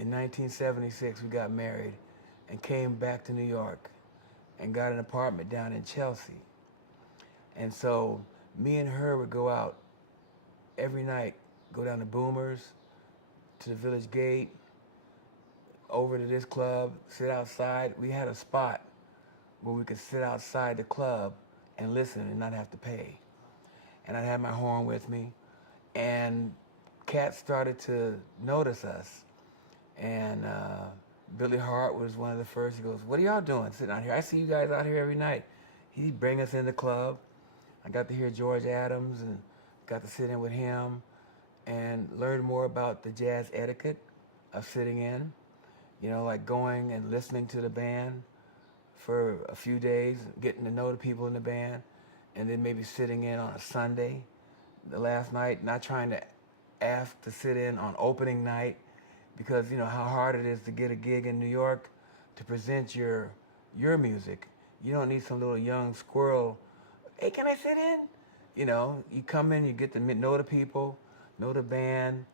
in 1976, we got married and came back to New York and got an apartment down in Chelsea. And so me and her would go out every night, go down to Boomers, to the Village Gate, over to this club, sit outside. We had a spot where we could sit outside the club and listen and not have to pay. And I'd have my horn with me, and cats started to notice us. And Billy Hart was one of the first. He goes, "What are y'all doing sitting out here? I see you guys out here every night." He'd bring us in the club. I got to hear George Adams and got to sit in with him and learn more about the jazz etiquette of sitting in. You know, like going and listening to the band for a few days, getting to know the people in the band, and then maybe sitting in on a Sunday, the last night, not trying to ask to sit in on opening night, because you know how hard it is to get a gig in New York to present your music. You don't need some little young squirrel, "Hey, can I sit in?" You know, you come in, you get to know the people, know the band,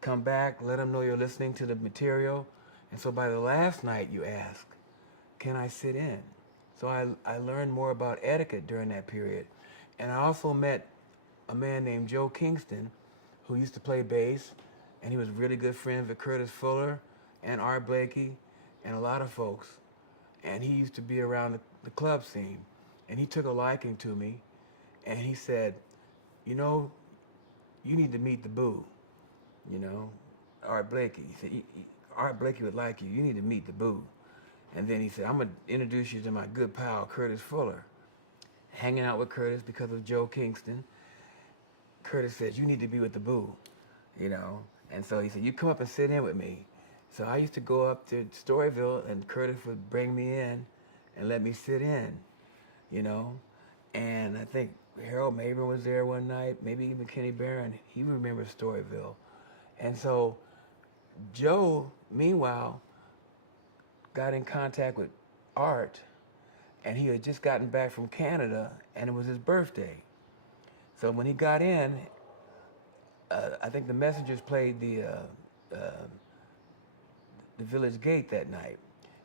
come back, let them know you're listening to the material. And so by the last night you ask, "Can I sit in?" So I learned more about etiquette during that period. And I also met a man named Joe Kingston, who used to play bass, and he was really good friends with Curtis Fuller and Art Blakey and a lot of folks. And he used to be around the club scene. And he took a liking to me, and he said, "You know, you need to meet the boo, you know, Art Blakey." He said, "Art Blakey would like you. You need to meet the boo." And then he said, "I'm going to introduce you to my good pal, Curtis Fuller." Hanging out with Curtis because of Joe Kingston, Curtis said, "You need to be with the boo," you know. And so he said, "You come up and sit in with me." So I used to go up to Storyville, and Curtis would bring me in and let me sit in, you know. And I think Harold Mabry was there one night, maybe even Kenny Barron. He remembers Storyville. And so Joe, meanwhile, got in contact with Art, and he had just gotten back from Canada, and it was his birthday. So when he got in, I think the Messengers played the Village Gate that night.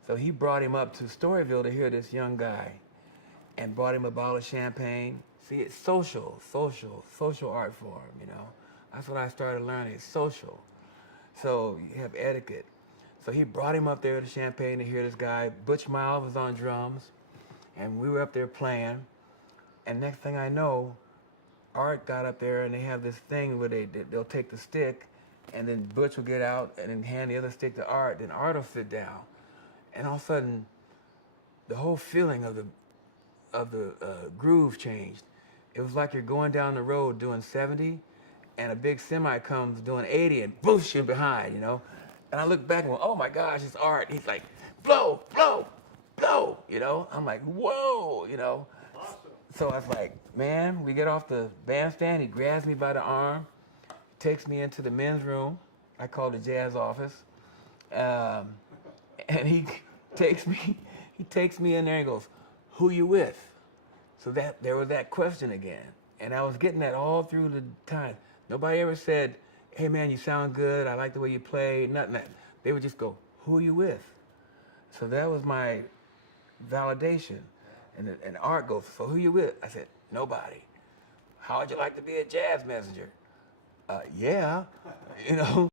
So he brought him up to Storyville to hear this young guy, and brought him a bottle of champagne. See, it's social art form, you know. That's what I started learning, it's social. So you have etiquette. So he brought him up there with the champagne to hear this guy. Butch Miles was on drums, and we were up there playing. And next thing I know, Art got up there, and they have this thing where they'll take the stick, and then Butch will get out and then hand the other stick to Art. Then Art will sit down, and all of a sudden, the whole feeling of the groove changed. It was like you're going down the road doing 70, and a big semi comes doing 80 and boosh you behind, you know. And I look back and go, "Oh my gosh, it's Art." He's like, "Blow, blow, blow," you know. I'm like, "Whoa," you know. Awesome. So I was like, man, we get off the bandstand. He grabs me by the arm, takes me into the men's room. I call it the jazz office. And he takes me in there and goes, "Who you with?" So there was that question again. And I was getting that all through the time. Nobody ever said, "Hey man, you sound good, I like the way you play," nothing that. They would just go, "Who you with?" So that was my validation. And Art goes, "So who you with?" I said, "Nobody." "How would you like to be a jazz messenger?" Yeah, you know.